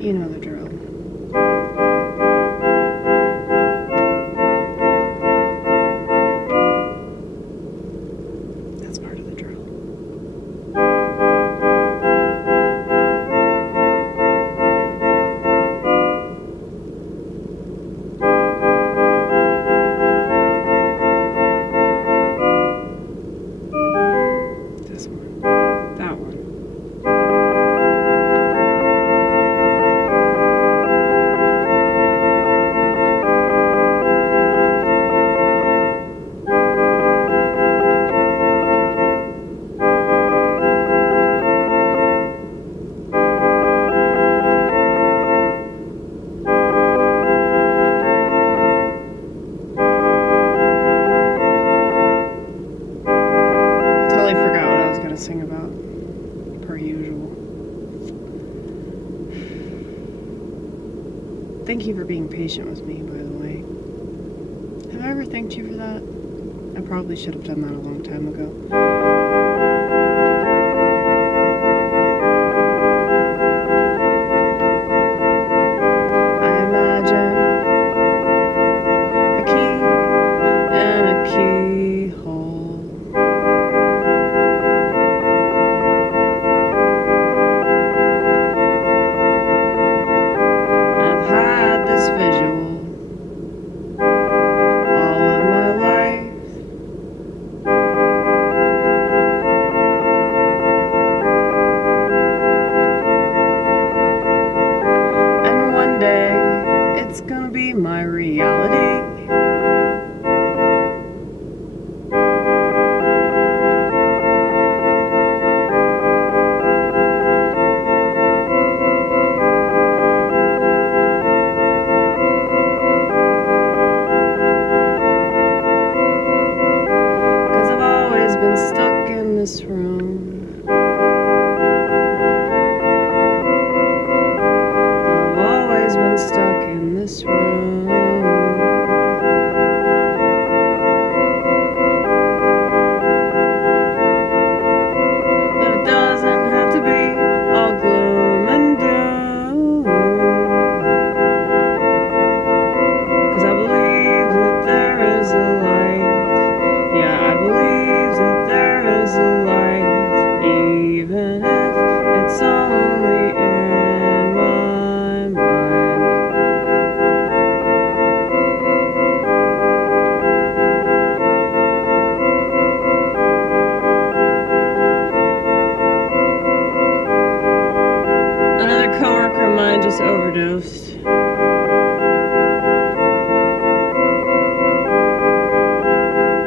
You know the drill. That's part of the drill. This one. That one. Sing about, per usual. Thank you for being patient with me, by the way. Have I ever thanked you for that? I probably should have done that a long time ago. I imagine a key and a keyhole. Visual all of my life. And one day it's gonna be my reality. Been stuck in this room. I've always been stuck in this room. But it doesn't have to be all gloom and doom. 'Cause I believe that there is a light. Yeah, I believe that there is a light, even if it's only in my mind. Another coworker of mine just overdosed.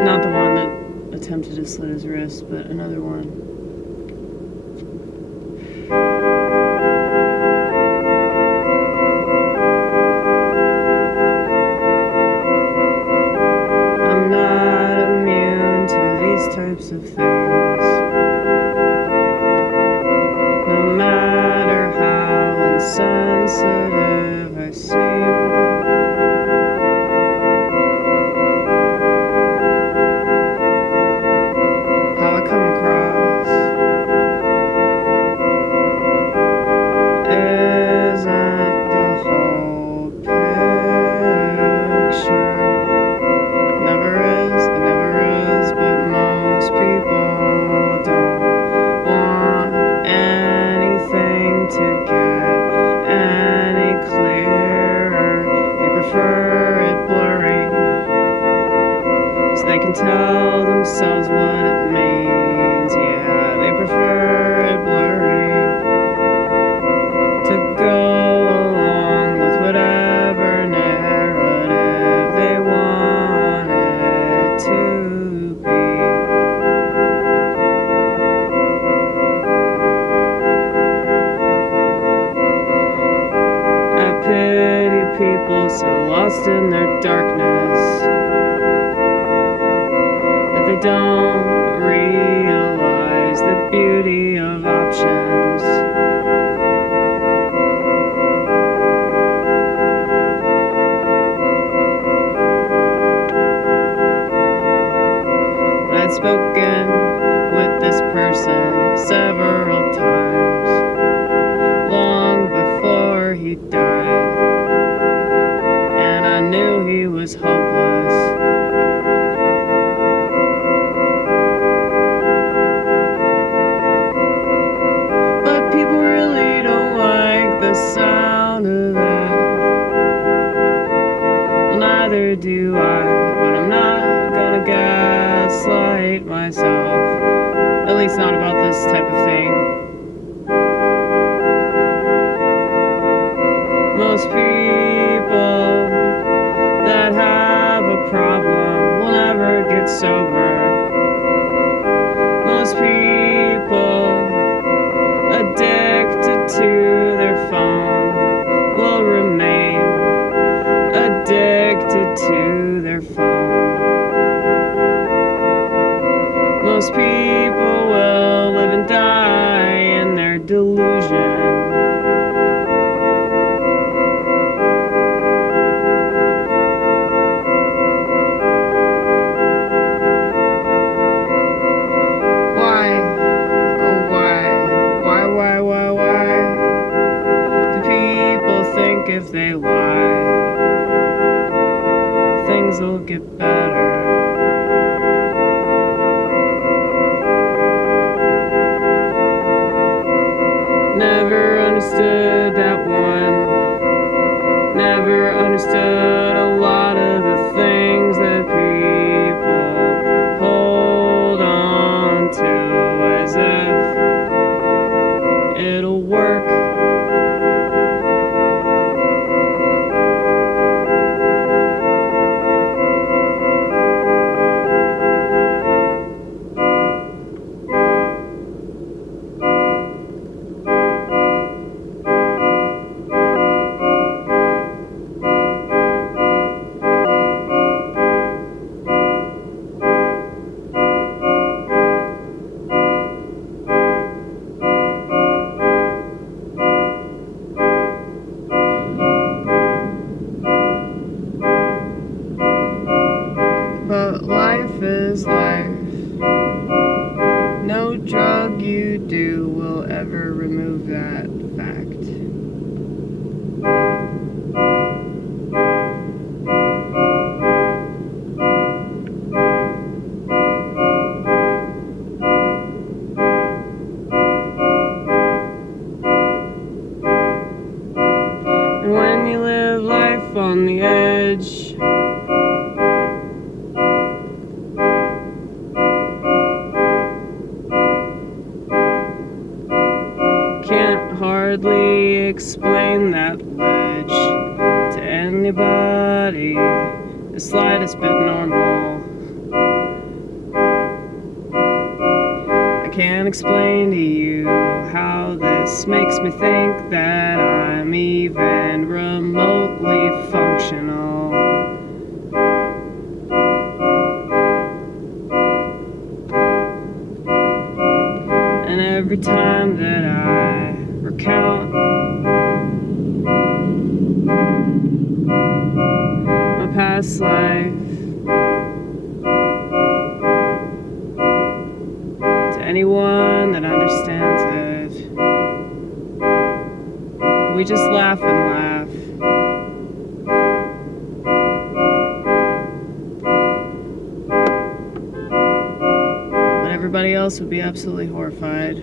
Not the one that attempted to slit his wrist, but another one. I'm not immune to these types of things. No matter how insensitive I seem. They can tell themselves what it means. Yeah, they prefer it blurry to go along with whatever narrative they want it to be. I pity people so lost in their darkness they don't realize the beauty of options. I'd spoken with this person several times, long before he it's not about this type of thing. Most people that have a problem will never get sober. Most people addicted to their phone will remain addicted to their phone. Most people will live and die in their delusion. If they lie, things will get better. Never understood that one. Never understood a lot of the things that people hold on to as if it'll work. But life is life. No drug you do will ever remove that fact. And when you live life on the edge, can't hardly explain that ledge to anybody the slightest bit normal. I can't explain to you how this makes me think that I'm even remotely functional. And every time that I recount my past life to anyone that understands it, we just laugh and laugh. But everybody else would be absolutely horrified.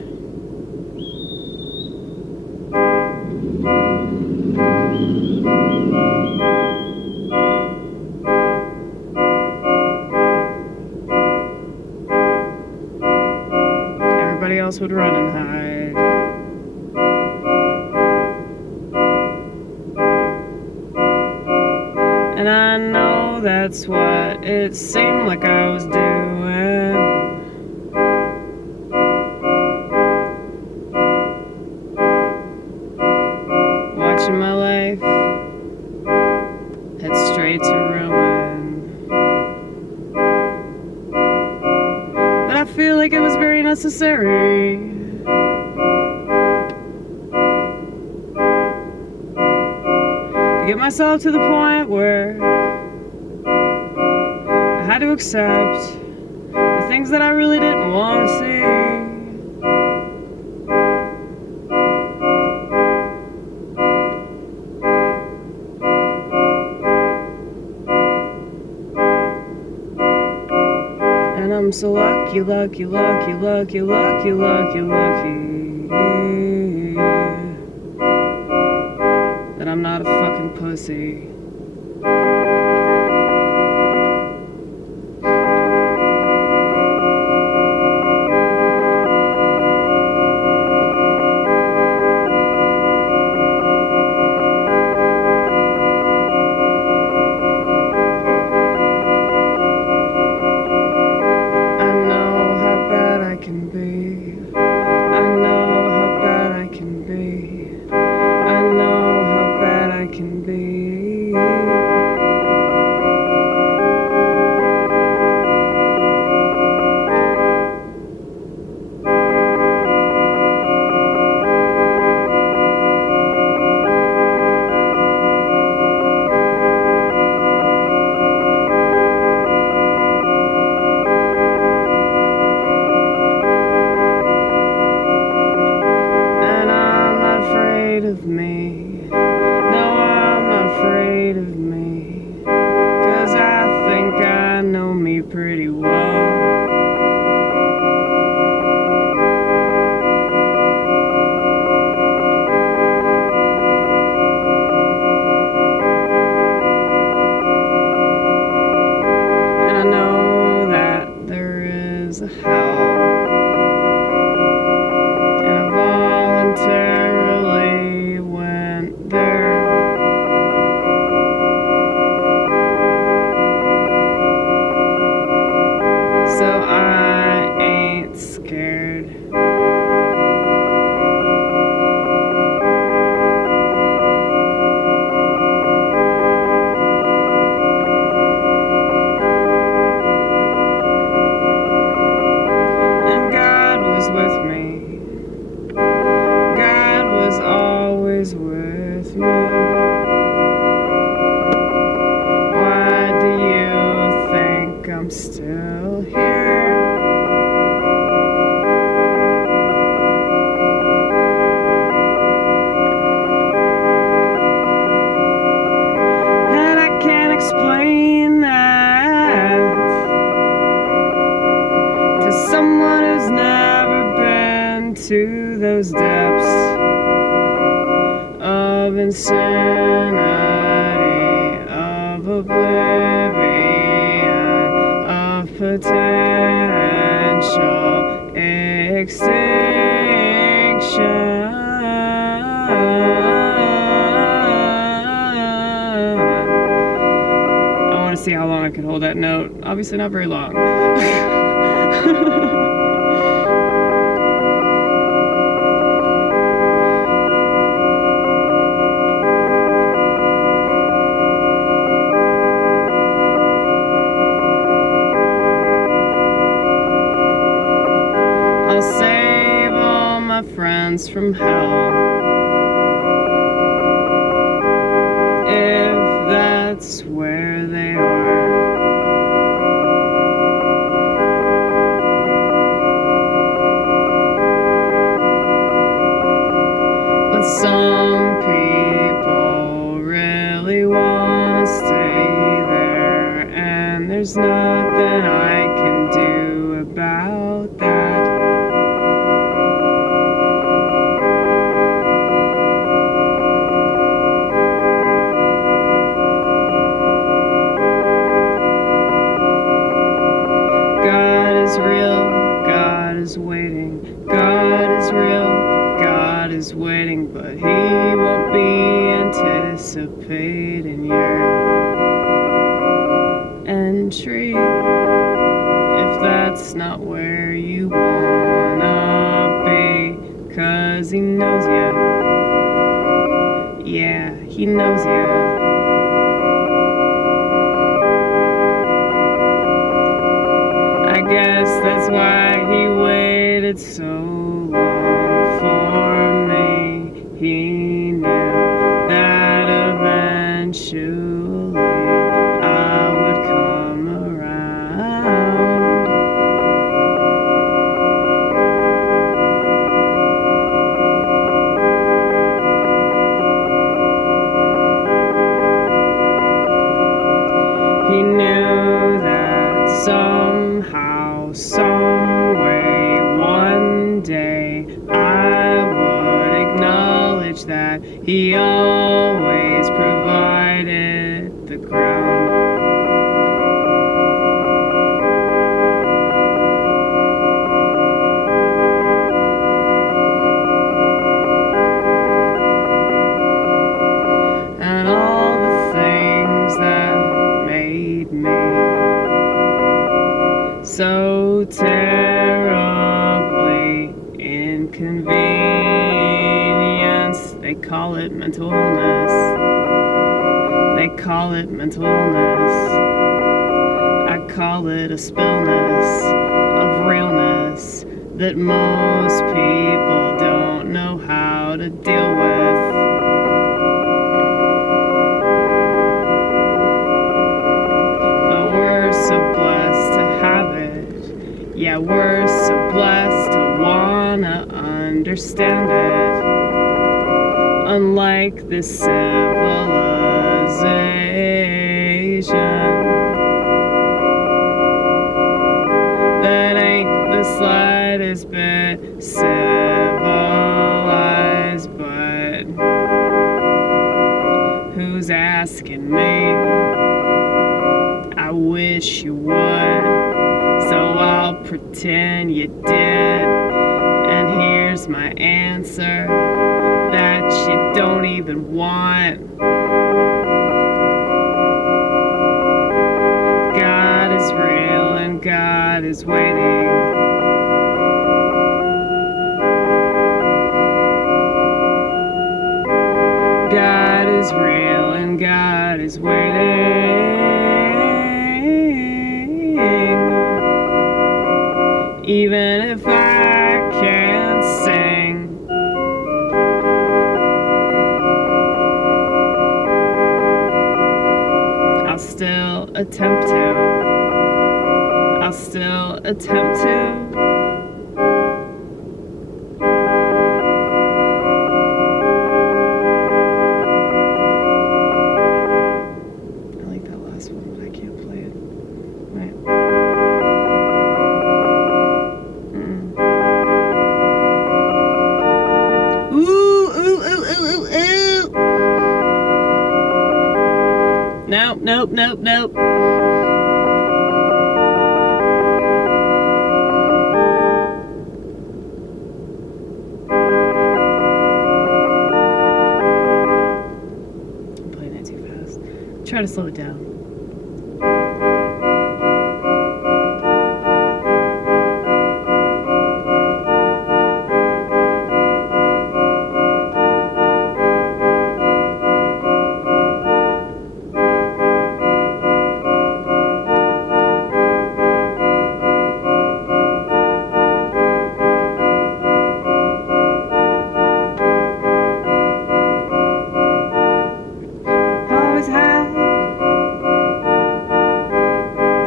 Everybody else would run and hide. And I know that's what it seemed like I was doing. Watching my life head straight to ruin. But I feel like it was very necessary. To get myself to the point where I had to accept the things that I really didn't want to see. And I'm so lucky, lucky, lucky, lucky, lucky, lucky, lucky that I'm not a fucking pussy. those depths of insanity, of oblivion, of potential extinction. I want to see how long I can hold that note. Obviously not very long. I'll save all my friends from hell, if that's where they are. But some people really want to stay there, and there's nothing I can do about that. God is real, God is waiting. God is real, God is waiting, but He won't be anticipating your entry if that's not where you wanna be. 'Cause He knows you. Yeah, He knows you. I guess that's why He waited so long for me. He knew that eventually I would come around. He knew that somehow, someway, one day I would acknowledge that He always provided the ground. And all the things that made me so terribly inconvenienced. They call it mental illness. They call it mental illness. I call it a spillness of realness that most people don't know how to deal with. But we're so blessed to have it. Yeah, we're so blessed to wanna understand it. Unlike this civilization that ain't the slightest bit civilized, but who's asking me? I wish you would, so I'll pretend you did. And here's my answer that you don't even want. God is real and God is waiting. God is real and God is waiting. Even if I can't sing, I'll still attempt to. I'll still attempt to. I like that last one, but I can't play it. Wait. Nope, nope, nope, nope. I'm playing it too fast. Try to slow it down.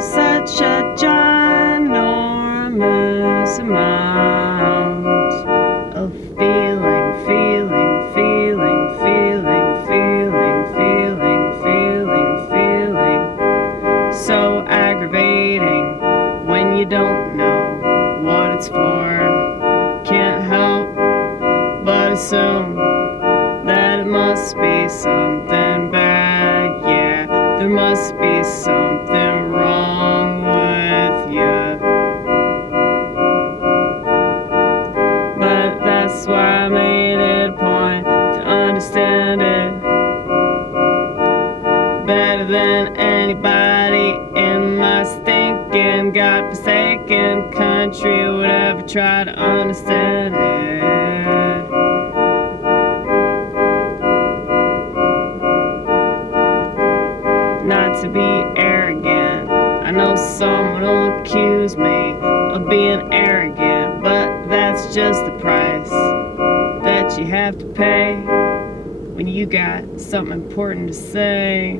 Such a ginormous amount of feeling, so aggravating when you don't know what it's for. Can't help but assume that it must be something bad. Yeah, there must be something wrong with you. But that's why I made it a point to understand it better than anybody in my stinking godforsaken country would ever try to understand it. Not to be arrogant, I know someone will accuse me of being arrogant, but that's just the price that you have to pay when you got something important to say.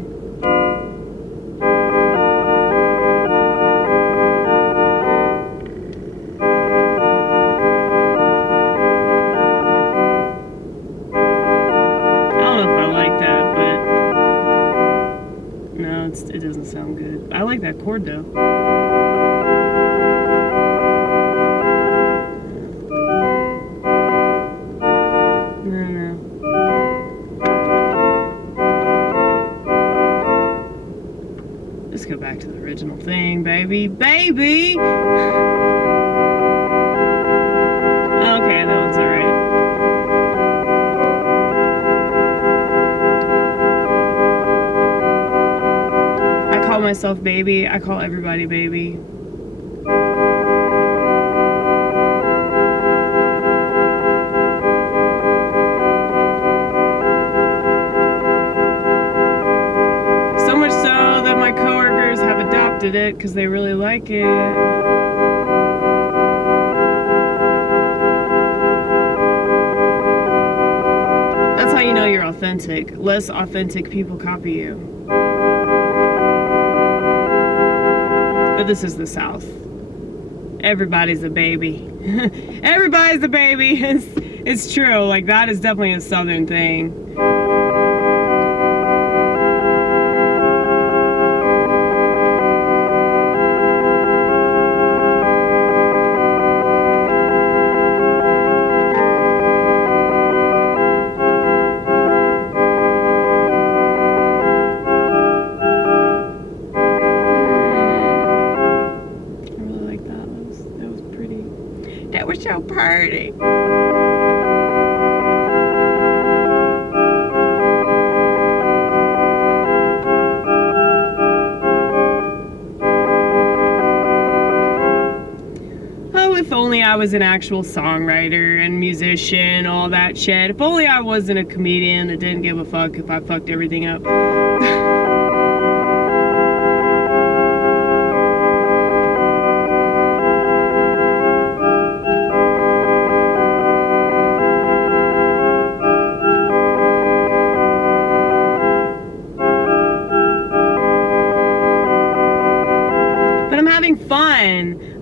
It doesn't sound good. I like that chord though. No. Let's go back to the original thing, baby. Baby! Okay, that one's alright. I call myself baby. I call everybody baby. So much so that my coworkers have adopted it because they really like it. That's how you know you're authentic. Less authentic people copy you. But this is the South. Everybody's a baby. Everybody's a baby. It's true. Like, that is definitely a Southern thing. That was so pretty. Oh, if only I was an actual songwriter and musician, all that shit. If only I wasn't a comedian that didn't give a fuck if I fucked everything up.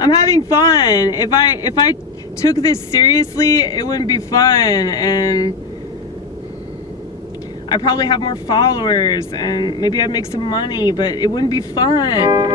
I'm having fun. If I took this seriously, it wouldn't be fun, and I'd probably have more followers, and maybe I'd make some money, but it wouldn't be fun.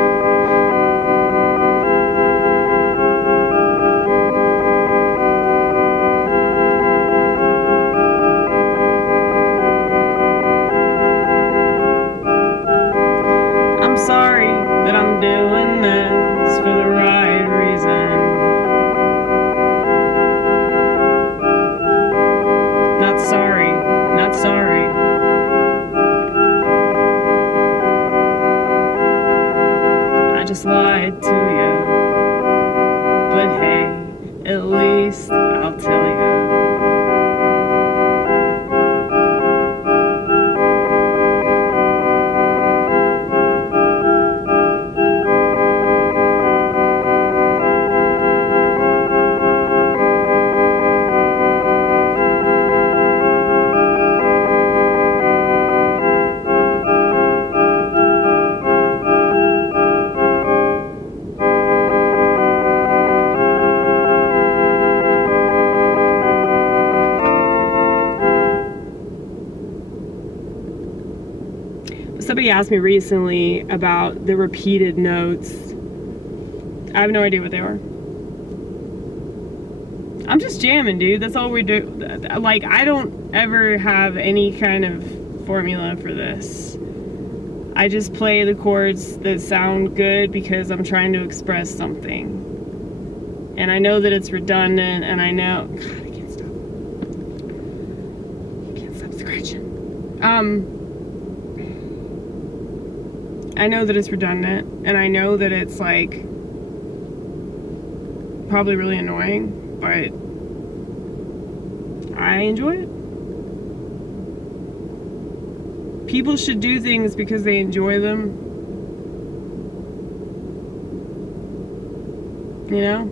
just lied to you. But hey, at least I'll tell you. Somebody asked me recently about the repeated notes. I have no idea what they are. I'm just jamming, dude. That's all we do. Like, I don't ever have any kind of formula for this. I just play the chords that sound good because I'm trying to express something. And I know that it's redundant, and I know... God, I can't stop. I can't stop scratching. I know that it's redundant, and I know that it's, like, probably really annoying, but I enjoy it. People should do things because they enjoy them. You know?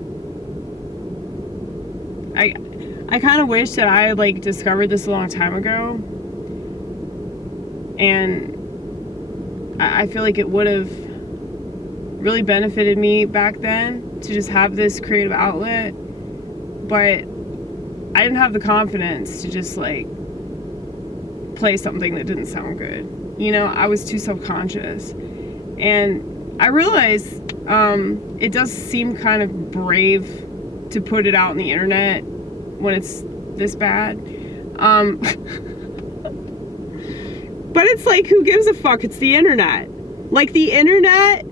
I kind of wish that I had, like, discovered this a long time ago. And I feel like it would have really benefited me back then to just have this creative outlet, but I didn't have the confidence to just like play something that didn't sound good. You know, I was too self-conscious, and I realized it does seem kind of brave to put it out on the internet when it's this bad. But it's like, who gives a fuck? It's the internet. Like, the internet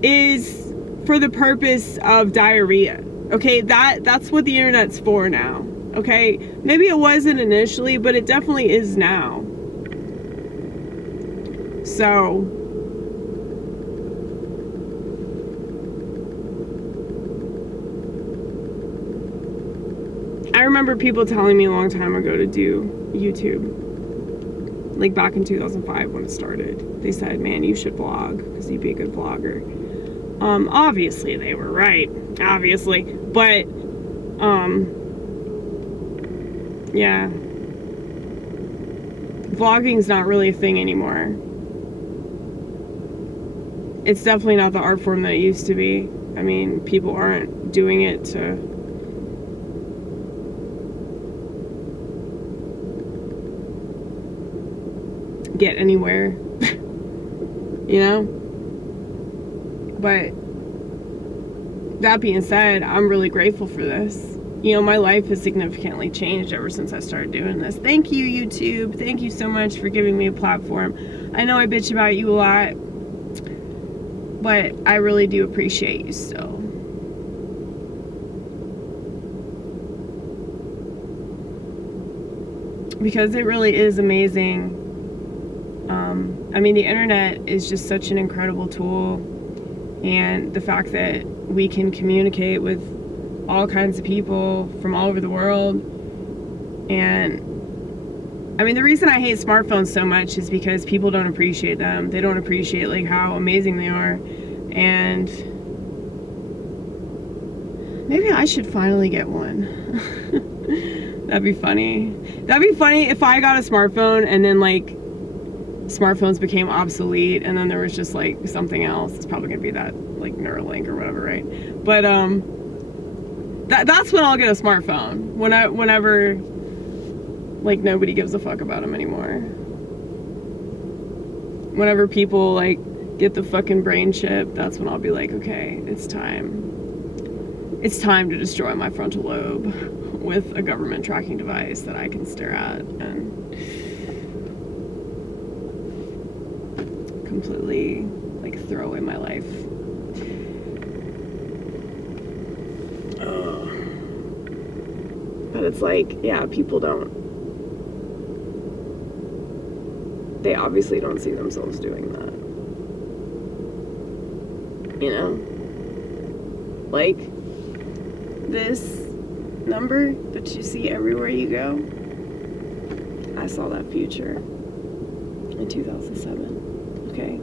is for the purpose of diarrhea. Okay, that's what the internet's for now. Okay, maybe it wasn't initially, but it definitely is now. So I remember people telling me a long time ago to do YouTube. Like back in 2005 when it started. They said, man, you should blog because you'd be a good blogger. Obviously they were right. Obviously. But, yeah. Vlogging's not really a thing anymore. It's definitely not the art form that it used to be. I mean, people aren't doing it to... get anywhere, you know? But that being said, I'm really grateful for this. You know, my life has significantly changed ever since I started doing this. Thank you, YouTube. Thank you so much for giving me a platform. I know I bitch about you a lot, but I really do appreciate you still. Because it really is amazing. I mean, the internet is just such an incredible tool, and the fact that we can communicate with all kinds of people from all over the world. And I mean, the reason I hate smartphones so much is because people don't appreciate them. They don't appreciate like how amazing they are. And maybe I should finally get one. That'd be funny. That'd be funny if I got a smartphone and then like smartphones became obsolete and then there was just like something else. It's probably gonna be that like Neuralink or whatever, right? But that's when I'll get a smartphone. Whenever like nobody gives a fuck about them anymore. Whenever people like get the fucking brain chip, that's when I'll be like, okay, it's time. It's time to destroy my frontal lobe with a government tracking device that I can stare at and completely like throw away my life. But it's like, yeah, people they obviously don't see themselves doing that. You know? Like, this number that you see everywhere you go, I saw that future in 2007, okay?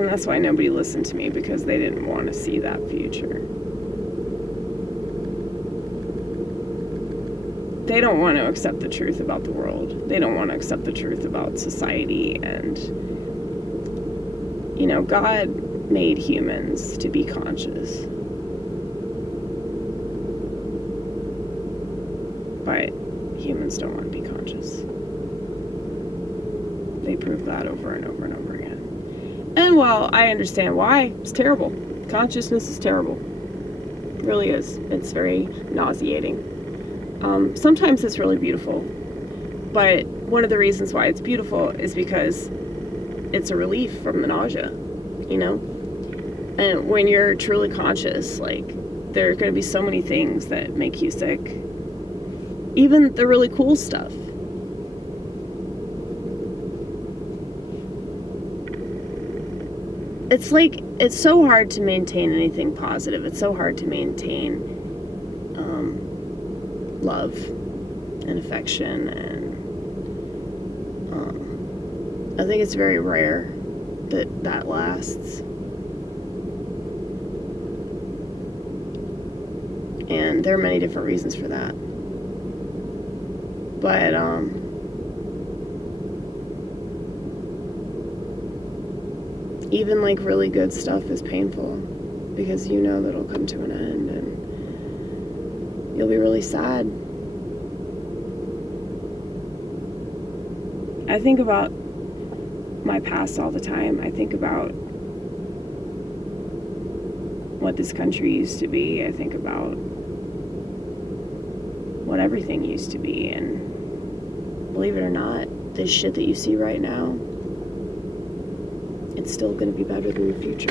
And that's why nobody listened to me, because they didn't want to see that future. They don't want to accept the truth about the world. They don't want to accept the truth about society. And, you know, God made humans to be conscious. But humans don't want to be conscious. They prove that over and over and over again. And while I understand why, it's terrible. Consciousness is terrible. It really is. It's very nauseating. Sometimes it's really beautiful. But one of the reasons why it's beautiful is because it's a relief from the nausea, you know? And when you're truly conscious, like, there are going to be so many things that make you sick. Even the really cool stuff. It's like, it's so hard to maintain anything positive. It's so hard to maintain love and affection, and I think it's very rare that lasts. And there are many different reasons for that. But even like really good stuff is painful, because you know that it'll come to an end and you'll be really sad. I think about my past all the time. I think about what this country used to be. I think about what everything used to be, and believe it or not, this shit that you see right now, it's still going to be better than the future.